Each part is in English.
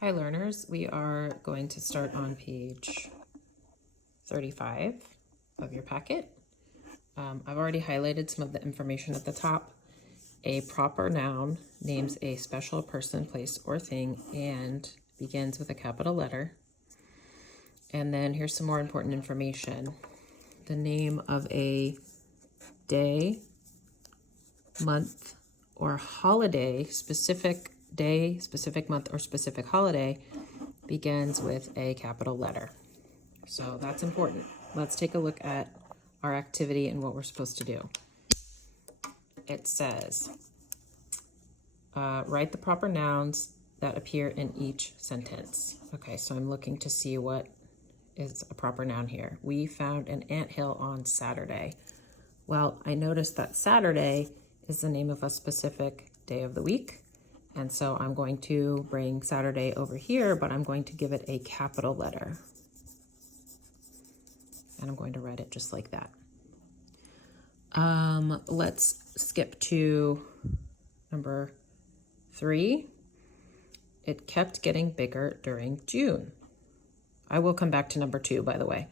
Hi learners, we are going to start on page 35 of your packet. I've already highlighted some of the information at the top. A proper noun names a special person, place, or thing and begins with a capital letter. And then here's some more important information. The name of a day, month, or holiday, specific day, specific month, or specific holiday begins with a capital letter. So that's important. Let's take a look at our activity and what we're supposed to do. It says, write the proper nouns that appear in each sentence. Okay, so I'm looking to see what is a proper noun here. We found an anthill on Saturday. Well, I noticed that Saturday is the name of a specific day of the week. And so I'm going to bring Saturday over here, but I'm going to give it a capital letter. And I'm going to write it just like that. Let's skip to number 3. It kept getting bigger during June. I will come back to number 2, by the way.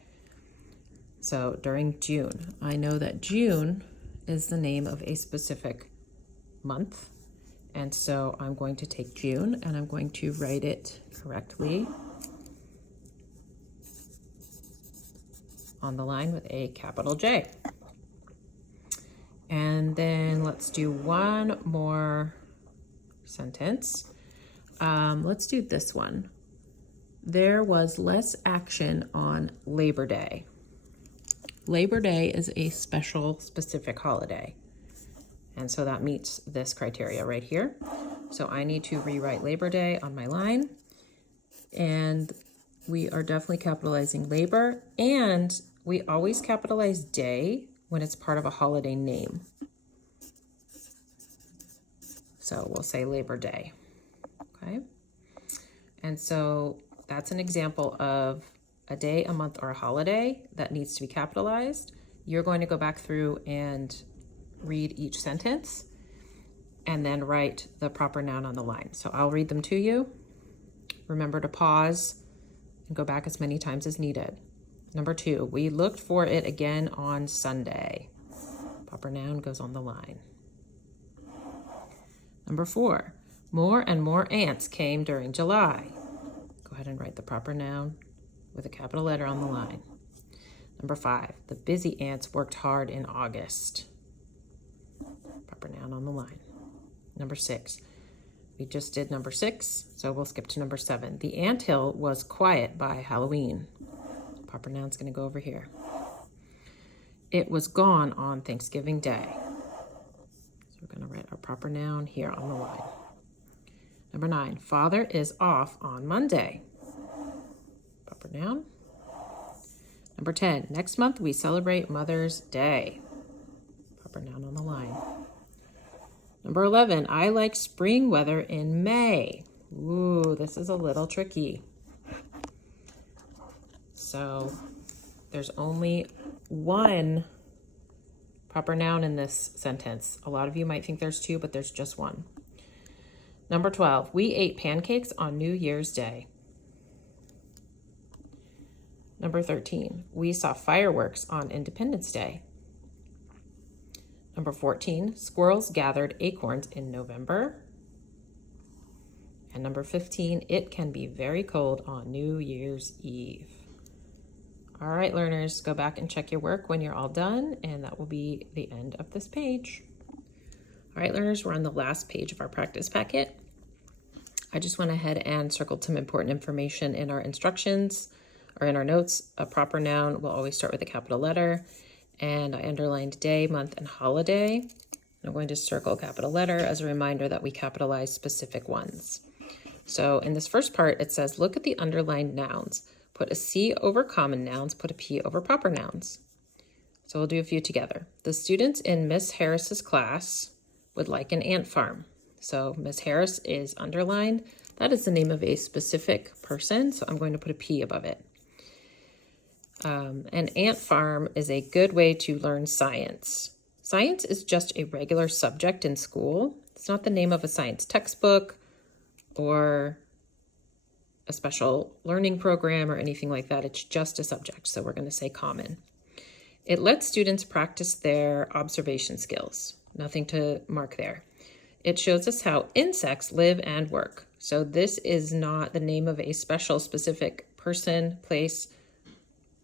So during June, I know that June is the name of a specific month. And so I'm going to take June and I'm going to write it correctly on the line with a capital J. And then let's do one more sentence. Let's do this one. There was less action on Labor Day. Labor Day is a special, specific holiday. And so that meets this criteria right here. So I need to rewrite Labor Day on my line. And we are definitely capitalizing labor. And we always capitalize day when it's part of a holiday name. So we'll say Labor Day, okay? And so that's an example of a day, a month, or a holiday that needs to be capitalized. You're going to go back through and read each sentence and then write the proper noun on the line. So I'll read them to you. Remember to pause and go back as many times as needed. Number 2, we looked for it again on Sunday. Proper noun goes on the line. Number 4, more and more ants came during July. Go ahead and write the proper noun with a capital letter on the line. Number 5, the busy ants worked hard in August. Proper noun on the line. Number 6, we just did number 6, so we'll skip to number 7. The anthill was quiet by Halloween. Proper noun's going to go over here. It was gone on Thanksgiving Day. So we're going to write our proper noun here on the line. Number 9, father is off on Monday. Proper noun. Number 10, next month we celebrate Mother's Day. Proper noun on the line. Number 11, I like spring weather in May. Ooh, this is a little tricky. So there's only one proper noun in this sentence. A lot of you might think there's 2, but there's just one. Number 12, we ate pancakes on New Year's Day. Number 13, we saw fireworks on Independence Day. Number 14, squirrels gathered acorns in November. And number 15, it can be very cold on New Year's Eve. All right, learners, go back and check your work when you're all done, and that will be the end of this page. All right, learners, we're on the last page of our practice packet. I just went ahead and circled some important information in our instructions or in our notes. A proper noun will always start with a capital letter, and I underlined day, month, and holiday. I'm going to circle capital letter as a reminder that we capitalize specific ones. So in this first part, it says, look at the underlined nouns. Put a C over common nouns, put a P over proper nouns. So we'll do a few together. The students in Miss Harris's class would like an ant farm. So Miss Harris is underlined. That is the name of a specific person, so I'm going to put a P above it. An ant farm is a good way to learn science. Science is just a regular subject in school. It's not the name of a science textbook or a special learning program or anything like that. It's just a subject, so we're going to say common. It lets students practice their observation skills. Nothing to mark there. It shows us how insects live and work. So this is not the name of a specific person, place,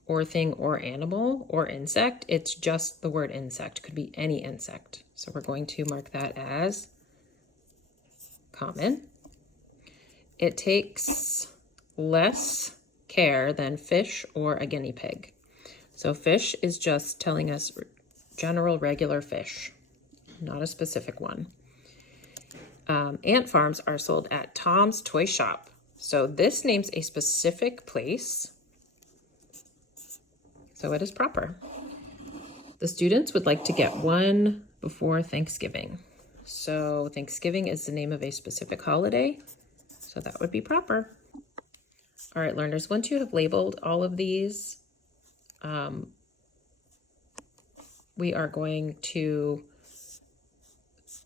or thing, or animal, or insect. It's just the word insect. Could be any insect. So we're going to mark that as common. It takes less care than fish or a guinea pig. So fish is just telling us general regular fish, not a specific one. Ant farms are sold at Tom's Toy Shop. So this names a specific place, so it is proper. The students would like to get one before Thanksgiving. So Thanksgiving is the name of a specific holiday, so that would be proper. All right, learners, once you have labeled all of these, we are going to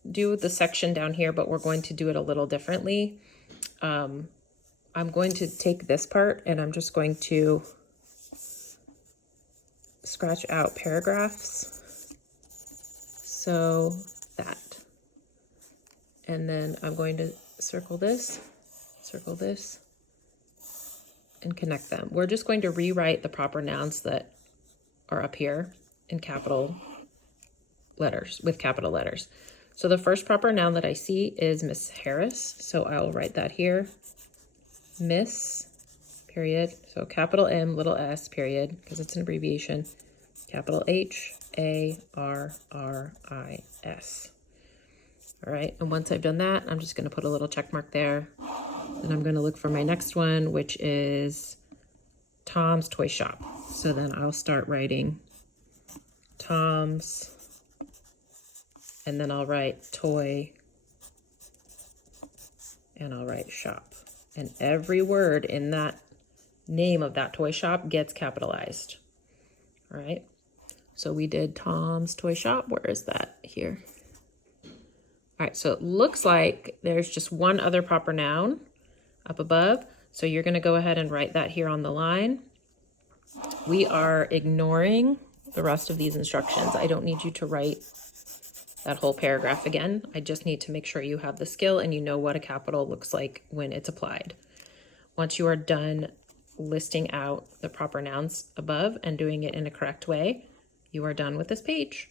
do the section down here, but we're going to do it a little differently. I'm going to take this part and I'm just going to scratch out paragraphs. So that. And then I'm going to circle this, and connect them. We're just going to rewrite the proper nouns that are up here in capital letters, with capital letters. So the first proper noun that I see is Miss Harris. So I'll write that here. Miss, period. So capital M, little s, period, because it's an abbreviation. Capital H-A-R-R-I-S. All right, and once I've done that, I'm just going to put a little check mark there. Then I'm going to look for my next one, which is Tom's Toy Shop. So then I'll start writing Tom's, and then I'll write toy, and I'll write shop. And every word in that name of that toy shop gets capitalized. All right, so we did Tom's Toy Shop. Where is that? Here. All right, so it looks like there's just one other proper noun up above. So you're going to go ahead and write that here on the line. We are ignoring the rest of these instructions. I don't need you to write that whole paragraph again. I just need to make sure you have the skill and you know what a capital looks like when it's applied. Once you are done listing out the proper nouns above and doing it in a correct way, you are done with this page.